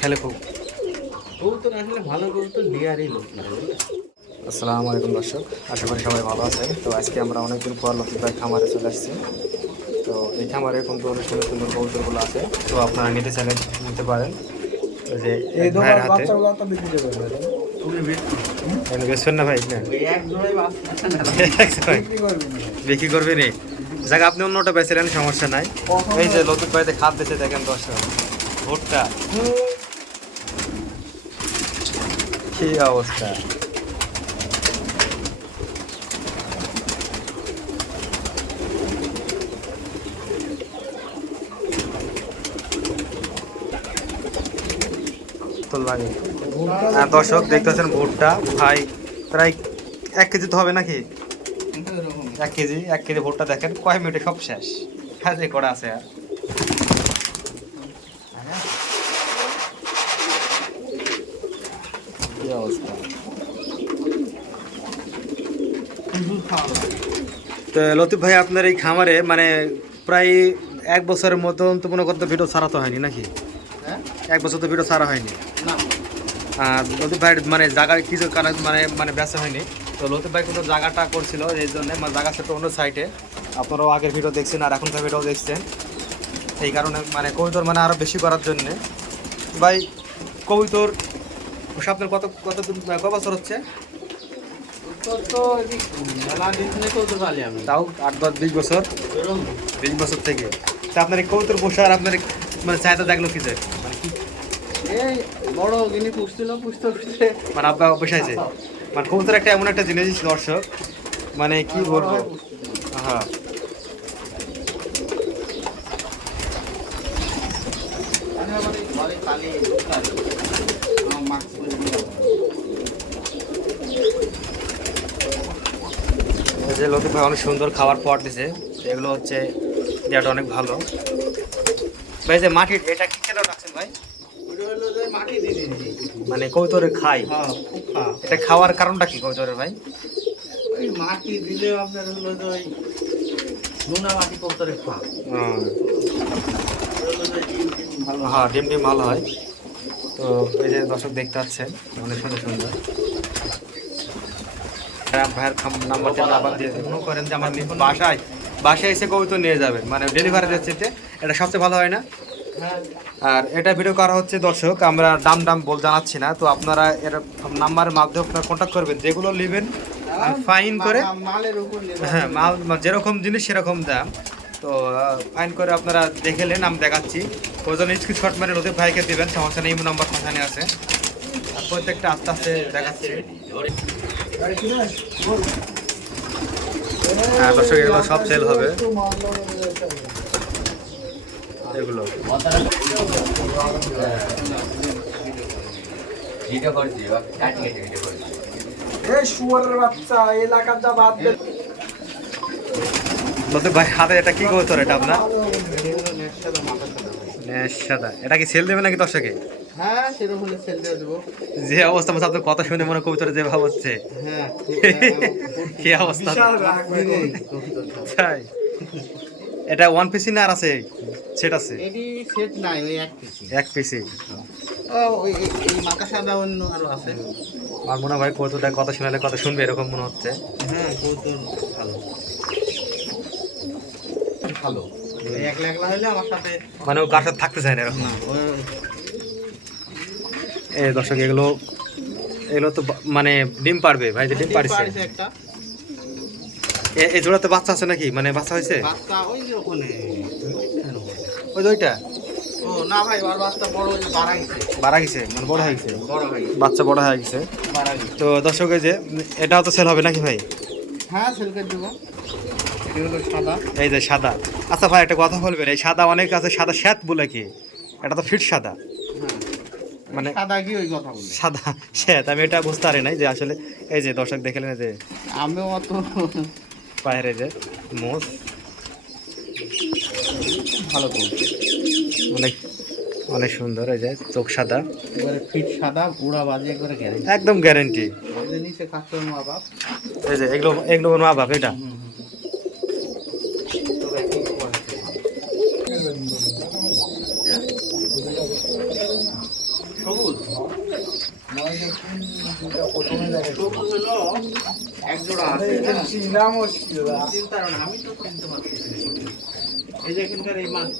খেলে খুব। কবুতর আসলে ভালো কবুতর ডিয়ারই লোক না আসসালামু আলাইকুম দর্শক। আশা করি সবাই ভালো আছেন। তো আজকে আমরা অনেকদিন পর লতিফ ভাই খামারে চলে আসছি। তো এই খামারে কিন্তু অনেক সুন্দর সুন্দর কবুতরগুলো আছে তো আপনারা নিতে চাইলে নিতে পারেন। যে এক ভাইয়ের হাতে। বেচবেন না ভাই? না। ওই এক জোড়াই বাচ্চা। বিক্রি করবে নি। যাক আপনি অন্যটা বেচলেন সমস্যা নাই। এই যে লতিফ ভাইতে খাদ বেচে দেখেন দর্শক। ভুট্টা। কি অবস্থা। তো লাগে। হ্যাঁ দর্শক দেখতেছেন ভুট্টা। ভাই, প্রায় এক কেজি তো হবে নাকি? এক কেজি এক কেজি ভুট্টা দেখেন, কয় মিনিটে সব শেষ। হ্যাঁ যে করা আছে আর। কি অবস্থা। তো লতিফ ভাই আপনার এই খামারে মানে প্রায় এক বছরের মতন তো মনে করতে ভিডিও ছাড়া তো হয়নি নাকি? হ্যাঁ। এক বছর তো ভিডিও ছাড়া হয়নি? না। আর লতিফ ভাইয়ের মানে জায়গা কিছু কারণে মানে মানে বেচা হয়নি। তো লতিফ ভাই কিন্তু জায়গাটা করছিল এই জন্য মানে জায়গা ছোট অন্য সাইডে আপনারাও আগের ভিডিও দেখছেন আর এখনকার ভিডিও দেখছেন। এই কারণে মানে কবিতর মানে আরও বেশি করার জন্যে। ভাই কবিতর আপনার কত কত ক বছর হচ্ছে? আমি। তাও আট দশ বিশ বছর? বিশ বছর থেকে। তা আপনার এই কবিতর পোষার আপনার মানে চাহিদা দেখল কি যে? মানে কি? এই বড় গিনি পুষছিল পুষতে পুষতে। মানে আব্বা আছে। মানে কবুতর একটা এমন একটা জিনিস দর্শক। মানে কি বলব? হ্যাঁ আমি আমার ঘরে কালি ঢুকাই আমার মাস্ক পরে যে লতিফ ভাই অনেক সুন্দর খাবার পট দিছে এগুলো হচ্ছে এটা অনেক ভালো। ভাই যে মাটির এটা কি কেন রাখছেন ভাই? মাটি মানে কৌতরে খাই। হ্যাঁ এটা খাওয়ার কারণটা কি কৌতরের ভাই? মাটি দিলে আপনার হলো যে ওই নোনা মাটি কবুতরে খা হুম। হলো যে ডিম টিম ভালো হ্যাঁ ডিম ডিম ভালো হয়। তো এই যে দর্শক দেখতে পাচ্ছেন অনেক সুন্দর সুন্দর। ভাইয়ের নাম্বার নাম্বার দিয়ে মনে করেন যে আমার নিজ বাসায় বাসায় এসে কবুতর নিয়ে যাবেন মানে ডেলিভারি দিচ্ছে এটা সবচেয়ে ভালো হয় না? আর এটা ভিডিও করা হচ্ছে দর্শক আমরা দাম দাম বল জানাচ্ছি না তো আপনারা এর নাম্বারের মাধ্যমে আপনারা কন্ট্যাক্ট করবেন। যেগুলো নেবেন ফাইন করে। হ্যাঁ মাল যেরকম জিনিস সেরকম দাম। তো ফাইন করে আপনারা দেখে নেন আমি দেখাচ্ছি। ওজন স্ক্রিনশট মেরে নদীর ভাইকে দেবেন সমস্যা নেই নাম্বার ওখানে আছে। আর প্রত্যেকটা আস্তে আস্তে দেখাচ্ছি। হ্যাঁ দর্শক এগুলো সব সেল হবে। এগুলো। ভিডিও কাটি শুয়ারের বাচ্চা এলাকার যা বাদ দে ভাই হাতে এটা কি করতে এটা আপনার? হয়। সাদা। এটা কি সেল দেবে নাকি দর্শকে? হ্যাঁ সেরকম হলে সেল দিয়ে দেবো। যে অবস্থা মতো আপনার কথা শুনে মনে কবিতার যে ভাব হচ্ছে। হ্যাঁ কি অবস্থা? তাই। এটা ওয়ান পিসি না আর আছে? সেট আছে? সেট নাই ওই এক পিসি এক পিসি ও ওই এই- এই মাথা সাদা অন্য আরও আছে। আর মনে হয় কথা শোনালে কথা শুনবে এরকম মনে হচ্ছে। হ্যাঁ ভালো। ভালো। একলা একলা হলে আমার সাথে মানে ও কার সাথে থাকতে চায় না এরকম? এই দর্শক এগুলো এগুলো তো মানে ডিম পারবে ভাই যে ডিম পারিছে। একটা। এ- এই জোড়াতে বাচ্চা আছে নাকি? মানে বাচ্চা হয়েছে? বাচ্চা ওই যে ওখানে ওই ওইটা? ও না ভাই ওর বাচ্চা বড় বাড়া গেছে। বাড়া গেছে? মানে বড় হয়ে গেছে? বড় হয়ে গেছে। বাচ্চা বড় হয়ে গেছে। বাড়া গেছে। তো দর্শক এই যে এটাও তো সেল হবে নাকি ভাই? হ্যাঁ সেল করে দেবো। এই যে সাদা। আচ্ছা ভাই একটা কথা বলবেন এই সাদা অনেক আছে সাদা শ্যাত বলে কি? এটা তো ফিট সাদা। হ্যাঁ। মানে সাদা কি ওই কথা বলে? সাদা শ্যাত আমি এটা বুঝতে পারি নাই যে আসলে এই যে দর্শক দেখলেন যে আমিও অত এই যে মোষ ভালো বলছি অনেক অনেক সুন্দর এই যে চোখ সাদা। এবারে ফিট সাদা পুরা বাজে একবারে গ্যারেন্টি একদম গ্যারেন্টি এই যে এগুলো এগুলো মা বাপ এটা? দেখে হলো এই যে এখানকার এই মাছ